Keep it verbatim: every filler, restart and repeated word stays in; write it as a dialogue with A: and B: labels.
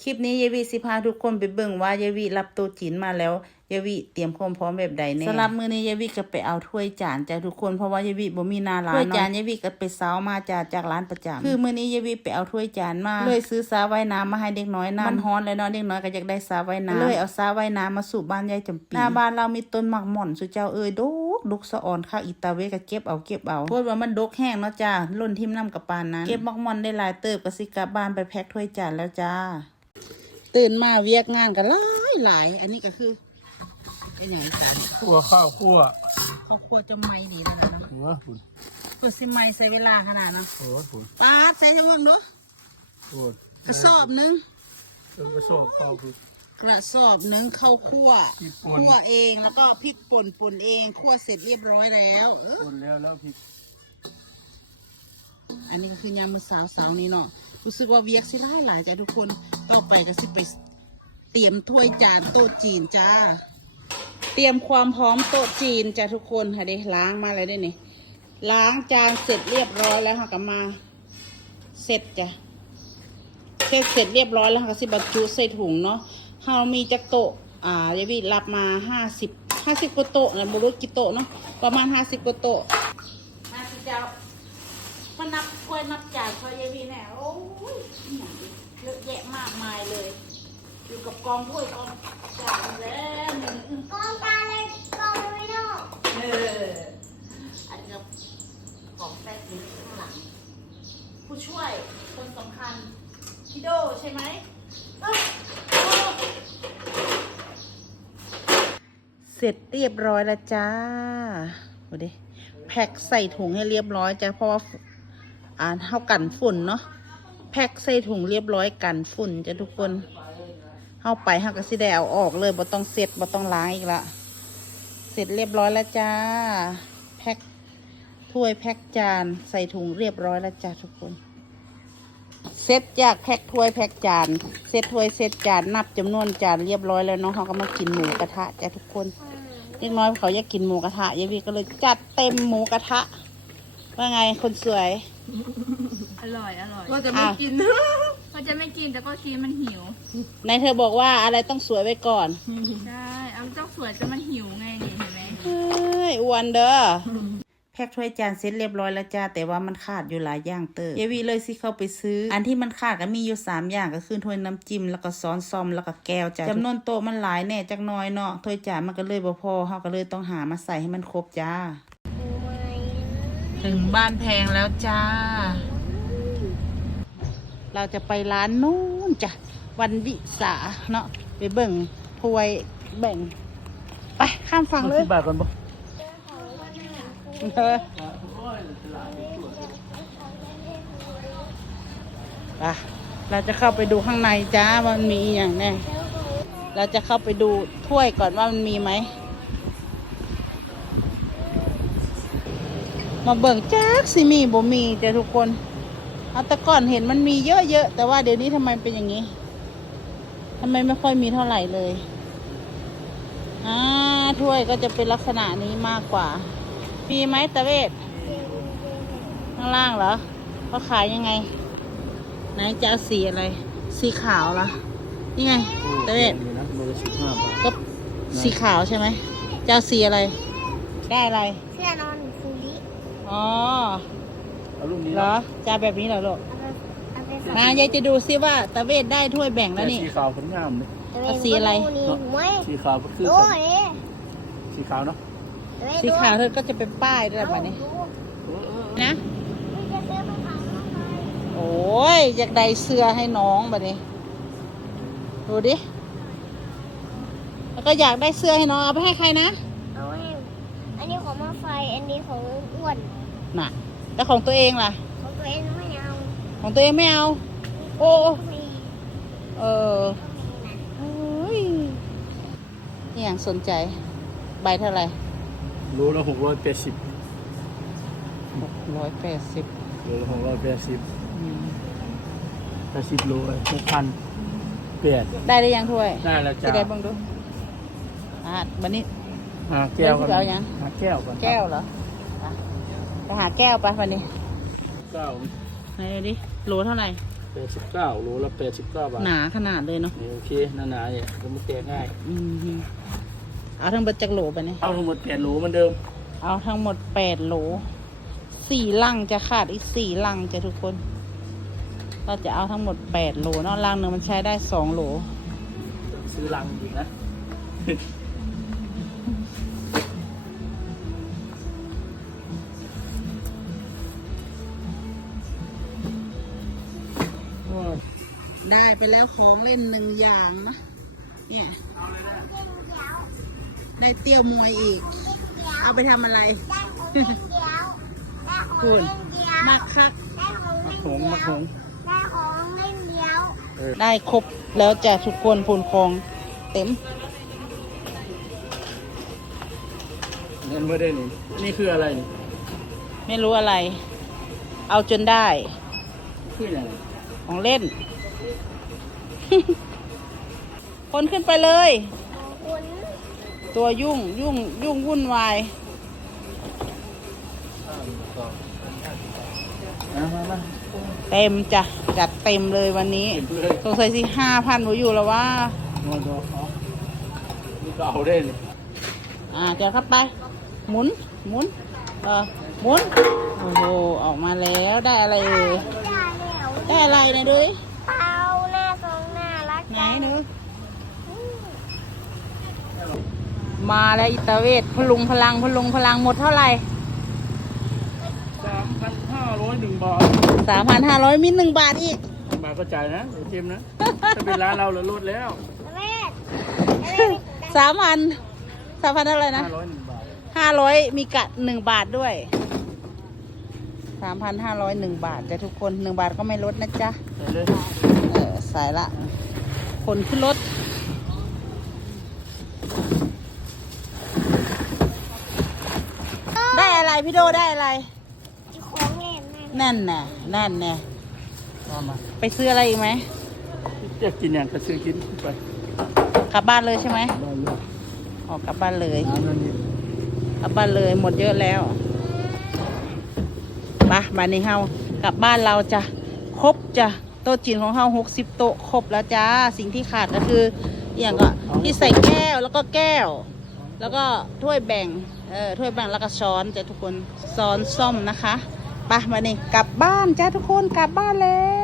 A: คลิปนี้ยายวีสิพาทุกคนไปเบิ่งว่ายายวีรับโต๊ะจีนมาแล้วยายวีเตรียมความพร้อมแบบใดแน่สำหรับมื้อนี้ยายวีก็ไปเอาถ้วยจานจ้ะทุกคนเพราะว่ายายวีบ่มีหน้าร้านเนาะถ้วยจานยายวีก็ไปเซามาจากจากร้านประจำคือมื้อนี้ยายวีไปเอาถ้วยจานมาเลยซื้อสาว่ายน้ำมาให้เด็กน้อยน้ำมันร้อนแล้วเนาะเด็กน้อยก็อยากได้สาว่ายน้ำเลยเอาสาว่ายน้ำมาสู่บ้านยายจำปีหน้าบ้านเรามีต้นหมากหม่อนสุเจ้าเอ้ยดกดกสะอ่อนข้าวอีตาเวก็เก็บเอาเก็บเอาพูดว่ามันดกแห้งเนาะจ้าล้นทิ่มน้ำกับปานนั้นเก็บหมากหม่อนได้หลายเติบก็สิกลับบ้านไปแพ็คถ้วยจานแล้วจ้าตื่นมาเวียกงานกันหลายหลายอันนี้ก็คือไอ้ไหนกัน
B: คั่วข้าวคั่ว
A: ข้าวคั่วจะไหม้ดีเลยนะ
B: หัวฝุ่น
A: ก็สิไหม้ใช้เวลาขนาดนะ
B: โอ้ฝุ่น
A: ปาดใส่ช่วงดูกระสอบนึง
B: กระสอบข้าวคื
A: อกระสอบนึงข้าวคั่วคั่วเองแล้วก็พริกป่นป่นเองคั่วเสร็จเรียบร้อยแล้ว
B: ป่นแล้วแล้วพริก
A: อันนี้ก็คือยามมื้อสาวสาวนี้เนาะรู้สึกว่าเวียกสิหลายหลายจ้ะทุกคนต่อไปก็สิไปเตรียมถ้วยจานโต๊ะจีนจ้าเตรียมความพร้อมโต๊ะจีนจ้ะทุกคนค่ะเด้ล้างมาเลยได้นี่ล้างจานเสร็จเรียบร้อยแล้วค่ะก็มาเสร็จจ้ะเสร็จเสร็จเรียบร้อยแล้วค่ะก็สิบรรจุใส่ถุงเนาะเรามีจักโต๊ะอ่ายายวิรับมาห้าสิบห้าสิบกว่าโต๊ะนะบุรุษกี่โต๊ะเนาะประมาณห้าสิบกว่าโต๊ะมาสิเจ้าก็นับถ้วยนับจานช่วยยายวีแน่โอ้ยเยอะแยะมากมายเลยอยู่กับกองถ้วยกองจานแล้วหนึ่ง
C: กองจานเลยกองไม่นอก
A: เอออันนี้ของแซ่บอยู่ข้างหลังผู้ช่วยคนสำคัญพี่โดใช่ไหมเสร็จเรียบร้อยแล้วจ้าดูดิแพ็คใส่ถุงให้เรียบร้อยจ้าเพราะว่าอ่านเท่ากันฝุ่นเนาะแพ็คใส่ถุงเรียบร้อยกันฝุ่นจ้ะทุกคนเข้าไปเฮาก็สิได้เอาออกเลยบ่ต้องเสร็จบ่ต้องล้างอีกละเสร็จเรียบร้อยแล้วจ้าแพ็คถ้วยแพ็คจานใส่ถุงเรียบร้อยแล้วจ้าทุกคนเสร็จจากแพ็คถ้วยแพ็คจานเสร็จถ้วยเสร็จจานนับจำนวนจานเรียบร้อยแล้วเนาะเขาก็มากินหมูกระทะจ้าทุกคนเล็กน้อยเขาอยากกินหมูกระทะยายวีก็เลยจัดเต็มหมูกระทะว่าไงคนสวย
C: อร่อยอร่อย
A: ก็จะไม่กิน
C: ก็จะไม่กินแต่ก็คิดมันหิว
A: ในเธอบอกว่าอะไรต้องสวยไว้ก่อน
C: ใช่เอาต้องสวยจะมันหิวไงนี่เห็นไหม
A: เฮ้ยอ้วนเด้อแพ็คถ้วยจานเสร็จเรียบร้อยแล้วจ้าแต่ว่ามันขาดอยู่หลายอย่างเตอร์ยายวีเลยสิเข้าไปซื้ออันที่มันขาดก็มีอยู่สามอย่างก็คือถ้วยน้ำจิ้มแล้วก็ซ้อนซอมแล้วก็แก้วจ้าจำนวนโต๊ะมันหลายแน่จักน้อยเนาะถ้วยจานมันก็เลยบ่พอเฮาก็เลยต้องหามาใส่ให้มันครบจ้าถึงบ้านแพงแล้วจ้าเราจะไปร้านนู้นจ้ะวันวิสาเนาะไปเบิ่งถ้วยแบ่งไปข้ามฝั่งเลย
B: สิบบาทก่อนบ่
A: เออไปเราจะเข้าไปดูข้างในจ้าว่ามันมีอย่างแน่เราจะเข้าไปดูถ้วยก่อนว่ามันมีไหมมาเบิ่งจักสิมีบ่มีจ้ะทุกคนเอาแต่ก่อนเห็นมันมีเยอะๆแต่ว่าเดี๋ยวนี้ทำไมเป็นอย่างนี้ทำไมไม่ค่อยมีเท่าไหร่เลยอ่าถ้วยก็จะเป็นลักษณะนี้มากกว่ามีไหมตะเวทข้างล่างเหรอเขาขายยังไงไหนจะเอาสีอะไรสีขาวเหรอนี่ไงตะเวทก็สีขาวใช่ไหมจะเอาสีอะไรได้อะไร
C: เสื้อนอนฟูริ
A: อ๋อ
B: เอาลูกนี้
A: เหรอจะแบบนี้เหรอลูกนายายจะดูซิว่าตะเวทได้ถ้วยแบ่งแล้วนี่
B: สีขาวผลงามเลย
A: เอาสีอะไร
B: สีขาวก็คือสีขาวเนาะ
A: สีขาวเธอก็จะเป็นป้ายด้วยแบบนี้นะโอ้ยอยากได้เสื้อให้น้องแบบนี้ดูดิแล้วก็อยากได้เสื้อให้น้องเอาไปให้ใครนะ
C: เอาให้อันนี้ของมาไฟอันนี้ของอ้วน
A: น่ะแล้วของตัวเองล่ะ
C: ของตัวเองไม่เอา
A: ของตัวเองไม่เอาโอ้เออนี่อย่างสนใจใบเท่าไหร่
B: โลละหกร้อยแปดสิบ
A: หกร้อยแปดสิบ
B: โลละหกร้อยแปดสิบแปดสิบโลหกพันแปด
A: ได้ได้ยังถ้วย
B: ได้แล้วจ้า
A: จะได้บ้างดูอ่ะวันนี้
B: หาแก้วกัน
A: เอายัง
B: หาแก้วกัน
A: แก้วเหรอไปหาแก้วไปวันนี้
B: แก้ว
A: ไหนดิโลเท่าไหร่
B: แปดสิบเก้าโลละแปดสิบเก้าบาท
A: หนาขนาดเลยเนาะ
B: นี่โอเคหนาๆเนี่ยผมแกะง่าย
A: อืมเอาทั้งเบิดจักโหลไปเนี่ย
B: เอาทั้งหมดแปดโลเหมือนเดิม
A: เอาทั้งหมดแปดโหลสี่ลังจะขาดอีกสี่ลังจะทุกคน เราจะเอาทั้งหมดแปดโหลเนาะลังหนึ่งมันใช้ได้สองโหล
B: ซื้อลังจริงนะ
A: ได้ไปแล้วของเล่นหนึ่งอย่างนะเนี่ยได้เตี้ยวมวยอีก เอาไปทำอะไร
C: ได้ของเล่นเดียวได้ของ
A: คุณ
C: เล่นเดียว
A: มักคัก
C: ได้ของเล่น
B: หง
C: เดียว
B: มะหง
C: ได้ของเล่นเดียว
B: เออ
A: ได้ครบแล้วจะทุกคนพูนคองเต็ม
B: เงินไม่ได้นี่นี่คืออะไรนี่
A: ไม่รู้อะไร เอาจนได้
B: คืออะไร
A: ของเล่น คนขึ้นไปเลย
C: ของคุณ
A: ตัวยุ่งยุ่งยุ่งวุ่นวาย
B: มามามา
A: เต็มจ้ะจัดเต็มเลยวันนี้
B: เก็บเลย
A: สงสัยสิห้าพันหนูอยู่แล้วว่า
B: นอนรอเอานี่ก็เอาได้เลย
A: อ่าเดี๋ยวเข้าไป หมุนหมุนเออหมุนโอ้โหออกมาแล้วได้อะไรเอ่ย
C: ได้แล้ว
A: ได้อะไรเนี่ยดูดิ
C: เปาหน้าทรงน่ารัก
A: ไหนหนูมาแล้วอิตาเวทพลุงพลังพลุงพลังหมดเท่าไหร่
B: สามพันห้าร้อยหนึ่งบาท
A: สามพันห้าร้อยมีหนึ่งบาทอีก
B: มาก็จ่ายนะเดี๋ยวเต็มนะ ถ้าเป็นร้านเราเราลดแล้ว
C: แม่แม่
A: สามพันสามพันเท่าไหร่นะ
B: ห้าร้อยหนึ่งบาท
A: ห้าร้อยมีกะหนึ่งบาทด้วยสามพันห้าร้อยหนึ่งบาทจะทุกคนหนึ่งบาทก็ไม่ลดนะจ๊ะ
B: ใส่เลย
A: เออสายละคนขึ้นรถได้อะไรพี่โดได้อะไร
C: ของเล่นแม่
A: นั่นน่ะนั่นน่ะ
B: มามา
A: ไปซื้ออะไรอีกไหม
B: จะกินอย่างก็ซื้อกินไป
A: กลับบ้านเลยใช่ไหม
B: บ้านเลย
A: ออกกลับบ้านเลย
B: น้ำนั่นนี่
A: กลับบ้านเลยหมดเยอะแล้วมาบ้านนี้เฮากลับบ้านเราจะครบจ้ะโต๊ะจีนของเฮาหกสิบโต๊ะครบแล้วจ้าสิ่งที่ขาดก็คืออย่างก็ที่ใส่แก้วแล้วก็แก้ว แล้วก็ถ้วยแบ่งเออถ้วยแบ่งแล้วก็ช้อนจ้ะทุกคนช้อนส้อมนะคะไปมานี่กลับบ้านจ้าทุกคนกลับบ้านแล้ว